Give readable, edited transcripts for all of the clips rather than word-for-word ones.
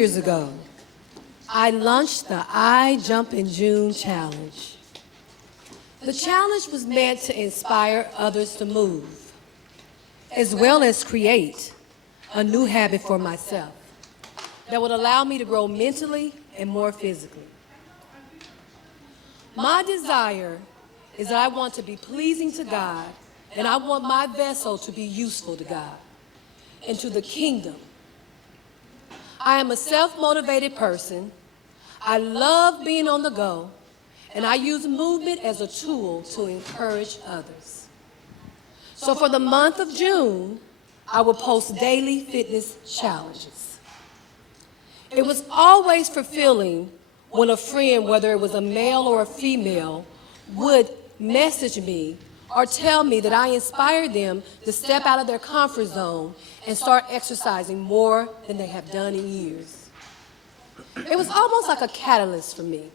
years ago, I launched the I Jump in June challenge. The challenge was meant to inspire others to move, as well as create a new habit for myself that would allow me to grow mentally and more physically. My desire is that I want to be pleasing to God, and I want my vessel to be useful to God and to the kingdom. I am a self-motivated person. I love being on the go, and I use movement as a tool to encourage others. So for the month of June, I will post daily fitness challenges. It was always fulfilling when a friend, whether it was a male or a female, would message me or tell me that I inspired them to step out of their comfort zone and start exercising more than they have done in years. It was almost like a catalyst for me.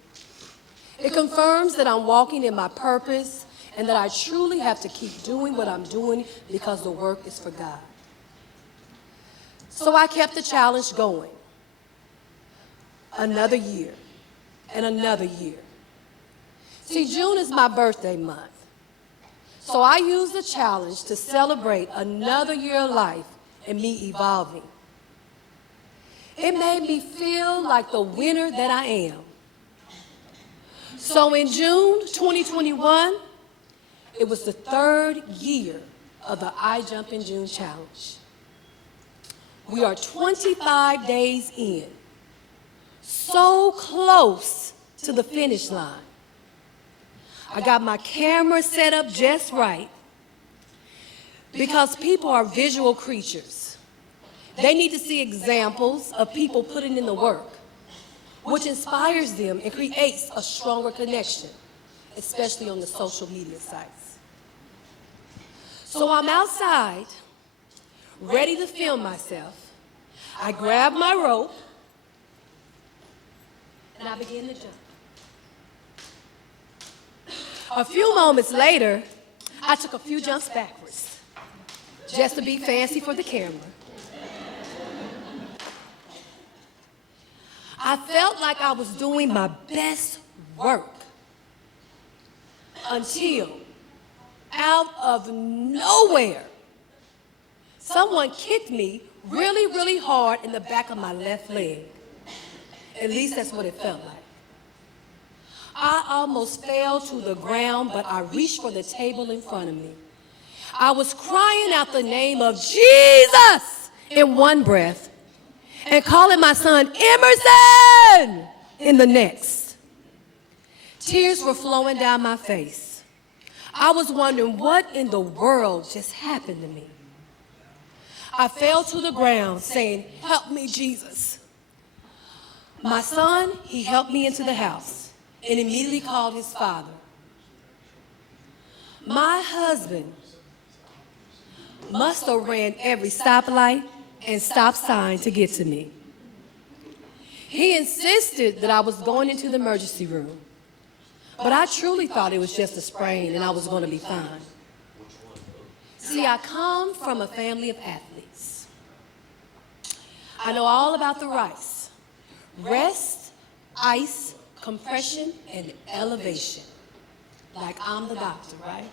It confirms that I'm walking in my purpose and that I truly have to keep doing what I'm doing because the work is for God. So I kept the challenge going. Another year and another year. See, June is my birthday month. So I used the challenge to celebrate another year of life and me evolving. It made me feel like the winner that I am. So in June 2021, it was the third year of the I Jump in June challenge. We are 25 days in, so close to the finish line. I got my camera set up just right because people are visual creatures. They need to see examples of people putting in the work, which inspires them and creates a stronger connection, especially on the social media sites. So I'm outside, ready to film myself. I grab my rope, and I begin to jump. A few moments later, I took a few jumps backwards, just to be fancy for the camera. I felt like I was doing my best work until, out of nowhere, someone kicked me really, really hard in the back of my left leg. At least that's what it felt like. I almost fell to the ground, but I reached for the table in front of me. I was crying out the name of Jesus in one breath and calling my son Emerson in the next. Tears were flowing down my face. I was wondering what in the world just happened to me. I fell to the ground saying, "Help me, Jesus." My son, he helped me into the house and immediately called his father. My husband must have ran every stoplight and stop sign to get to me. He insisted that I was going into the emergency room, but I truly thought it was just a sprain and I was going to be fine. See, I come from a family of athletes. I know all about the rice, rest, ice, compression, and elevation. Like I'm the doctor, right?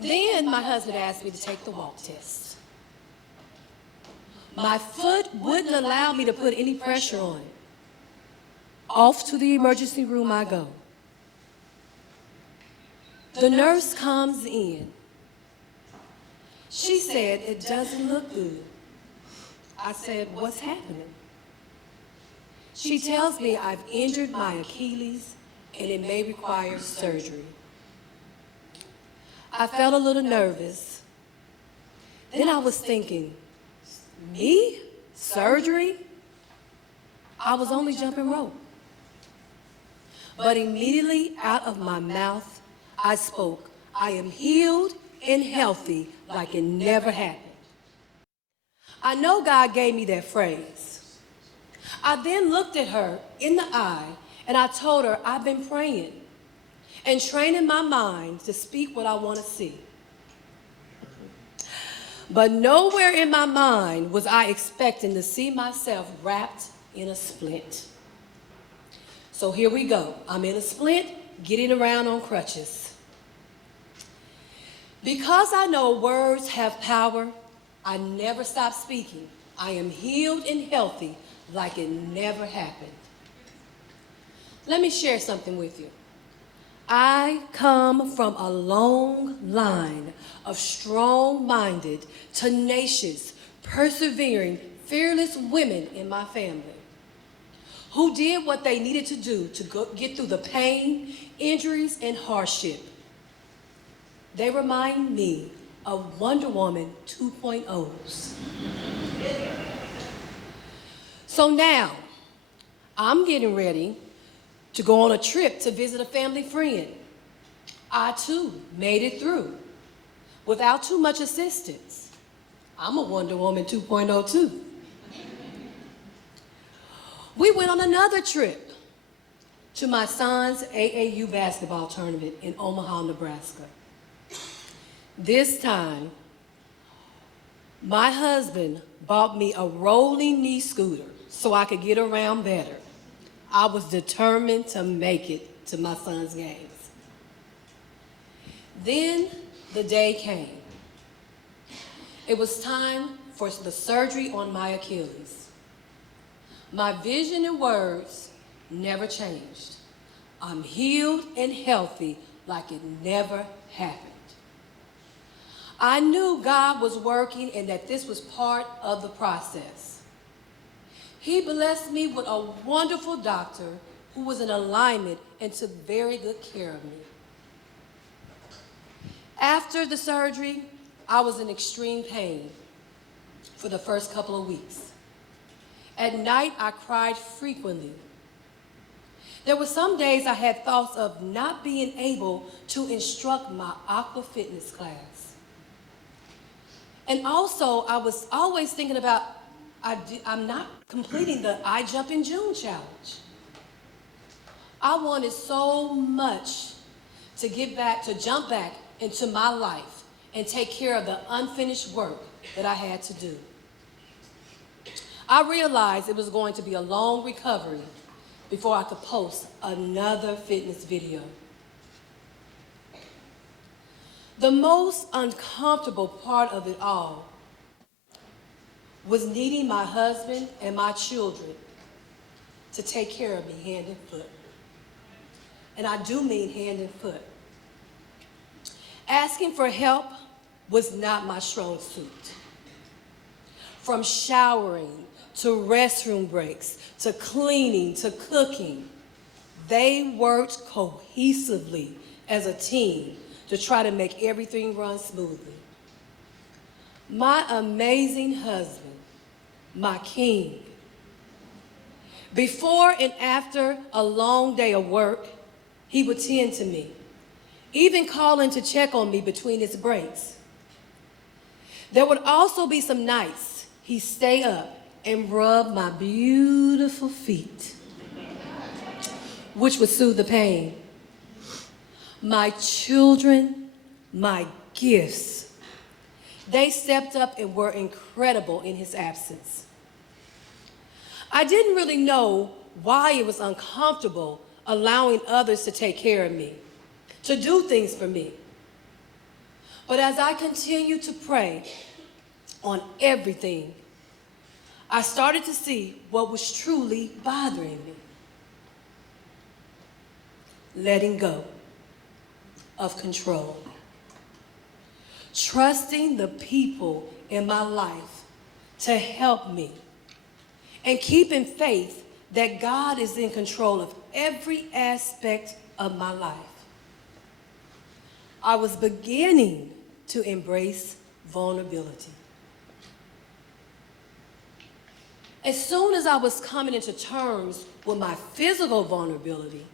Then my husband asked me to take the walk test. My foot wouldn't allow me to put any pressure on it. Off to the emergency room I go. The nurse comes in. She said, "It doesn't look good." I said, "What's happening?" She tells me I've injured my Achilles and it may require surgery. I felt a little nervous. Then I was thinking, me? Surgery? I was only jumping rope. But immediately out of my mouth, I spoke, "I am healed and healthy like it never happened." I know God gave me that phrase. I then looked at her in the eye and I told her I've been praying and training my mind to speak what I want to see. But nowhere in my mind was I expecting to see myself wrapped in a splint. So here we go. I'm in a splint, getting around on crutches. Because I know words have power, I never stop speaking. I am healed and healthy like it never happened. Let me share something with you. I come from a long line of strong-minded, tenacious, persevering, fearless women in my family who did what they needed to do to get through the pain, injuries, and hardship. They remind me of Wonder Woman 2.0s. So now, I'm getting ready to go on a trip to visit a family friend. I too made it through without too much assistance. I'm a Wonder Woman 2.0 too. We went on another trip to my son's AAU basketball tournament in Omaha, Nebraska. This time, my husband bought me a rolling knee scooter so I could get around better. I was determined to make it to my son's games. Then the day came. It was time for the surgery on my Achilles. My vision and words never changed. I'm healed and healthy like it never happened. I knew God was working and that this was part of the process. He blessed me with a wonderful doctor who was in alignment and took very good care of me. After the surgery, I was in extreme pain for the first couple of weeks. At night, I cried frequently. There were some days I had thoughts of not being able to instruct my Aqua Fitness class. And also, I was always thinking about I'm not completing the I Jump in June challenge. I wanted so much to jump back into my life and take care of the unfinished work that I had to do. I realized it was going to be a long recovery before I could post another fitness video. The most uncomfortable part of it all was needing my husband and my children to take care of me hand and foot. And I do mean hand and foot. Asking for help was not my strong suit. From showering to restroom breaks to cleaning to cooking, they worked cohesively as a team to try to make everything run smoothly. My amazing husband, my king, before and after a long day of work, he would tend to me, even calling to check on me between his breaks. There would also be some nights he'd stay up and rub my beautiful feet, which would soothe the pain. My children, my gifts, they stepped up and were incredible in his absence. I didn't really know why it was uncomfortable allowing others to take care of me, to do things for me. But as I continued to pray on everything, I started to see what was truly bothering me. Letting go of control. Trusting the people in my life to help me. And keeping faith that God is in control of every aspect of my life. I was beginning to embrace vulnerability. As soon as I was coming into terms with my physical vulnerability,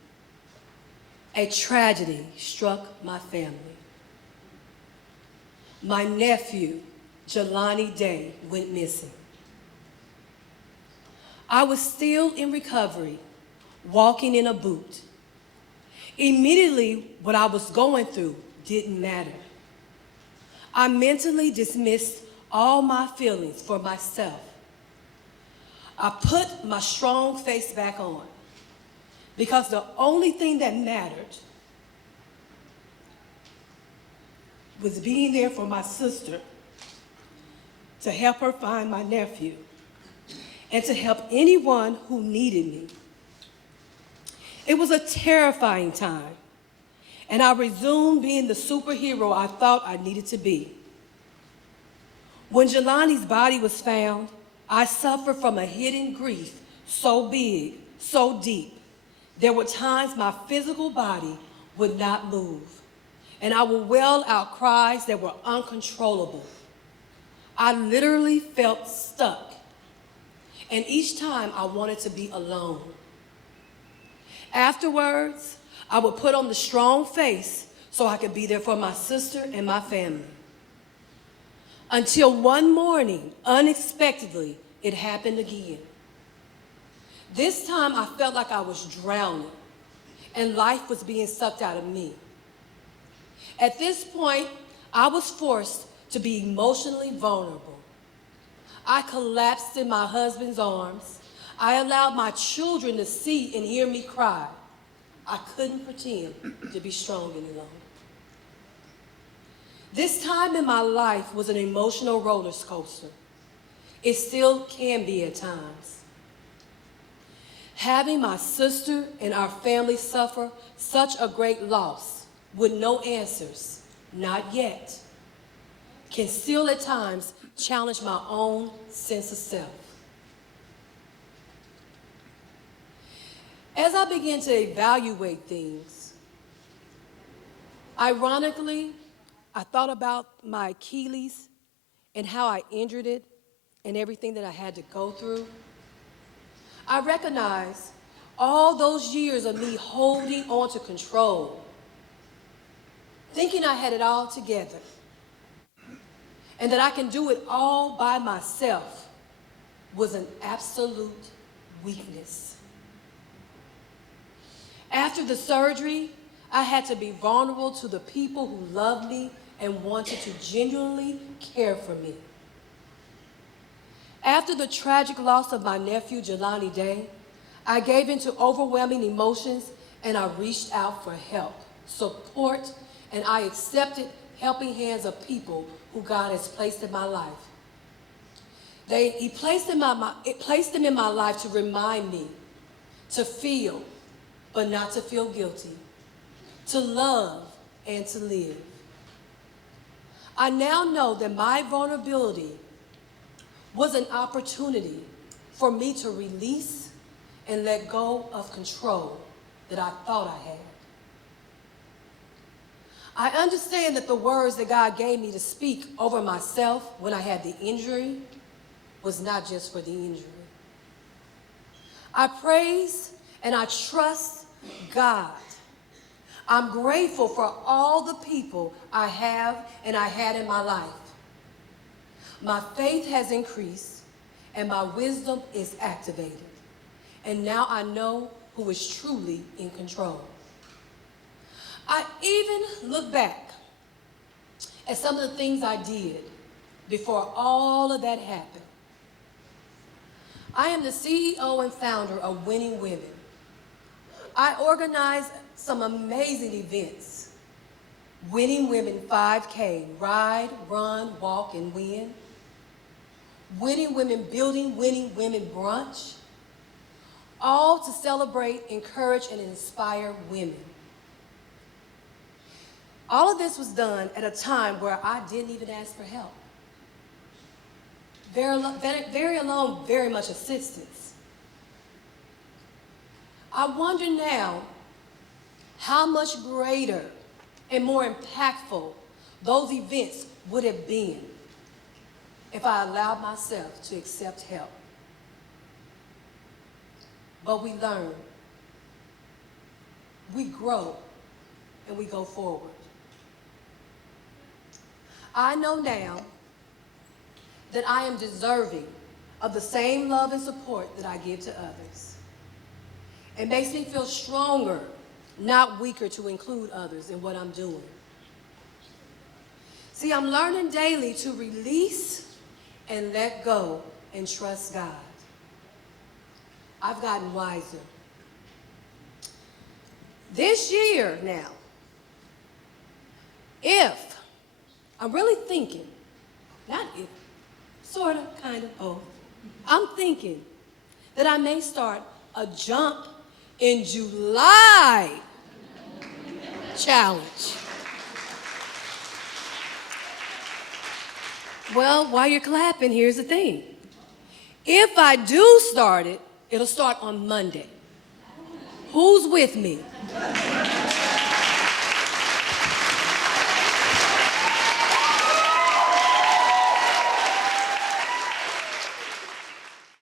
a tragedy struck my family. My nephew, Jelani Day, went missing. I was still in recovery, walking in a boot. Immediately, what I was going through didn't matter. I mentally dismissed all my feelings for myself. I put my strong face back on because the only thing that mattered was being there for my sister, to help her find my nephew, and to help anyone who needed me. It was a terrifying time, and I resumed being the superhero I thought I needed to be. When Jelani's body was found, I suffered from a hidden grief so big, so deep. There were times my physical body would not move, and I would wail out cries that were uncontrollable. I literally felt stuck, and each time I wanted to be alone. Afterwards, I would put on the strong face so I could be there for my sister and my family. Until one morning, unexpectedly, it happened again. This time I felt like I was drowning and life was being sucked out of me. At this point, I was forced to be emotionally vulnerable. I collapsed in my husband's arms. I allowed my children to see and hear me cry. I couldn't pretend to be strong any longer. This time in my life was an emotional roller coaster. It still can be at times. Having my sister and our family suffer such a great loss with no answers, not yet, can still at times challenge my own sense of self. As I began to evaluate things, ironically, I thought about my Achilles and how I injured it and everything that I had to go through. I recognized all those years of me holding on to control, thinking I had it all together, and that I can do it all by myself was an absolute weakness. After the surgery, I had to be vulnerable to the people who loved me and wanted to genuinely care for me. After the tragic loss of my nephew, Jelani Day, I gave into overwhelming emotions and I reached out for help, support, and I accepted helping hands of people who God has placed in my life. He placed them in my life to remind me to feel, but not to feel guilty, to love and to live. I now know that my vulnerability was an opportunity for me to release and let go of control that I thought I had. I understand that the words that God gave me to speak over myself when I had the injury was not just for the injury. I praise and I trust God. I'm grateful for all the people I have and I had in my life. My faith has increased and my wisdom is activated. And now I know who is truly in control. I even look back at some of the things I did before all of that happened. I am the CEO and founder of WinningWomen. I organize some amazing events. WinningWomen 5K, ride, run, walk, and win. WinningWomen Building Winning Women Brunch, all to celebrate, encourage, and inspire women. All of this was done at a time where I didn't even ask for help. Very alone, very much assistance. I wonder now how much greater and more impactful those events would have been if I allowed myself to accept help. But we learn, we grow, and we go forward. I know now that I am deserving of the same love and support that I give to others. It makes me feel stronger, not weaker, to include others in what I'm doing. See, I'm learning daily to release and let go and trust God. I've gotten wiser. This year now, if, I'm really thinking, not if, sort of, kind of, both. I'm thinking that I may start a jump in July challenge. Well, while you're clapping, here's the thing. If I do start it, it'll start on Monday. Who's with me?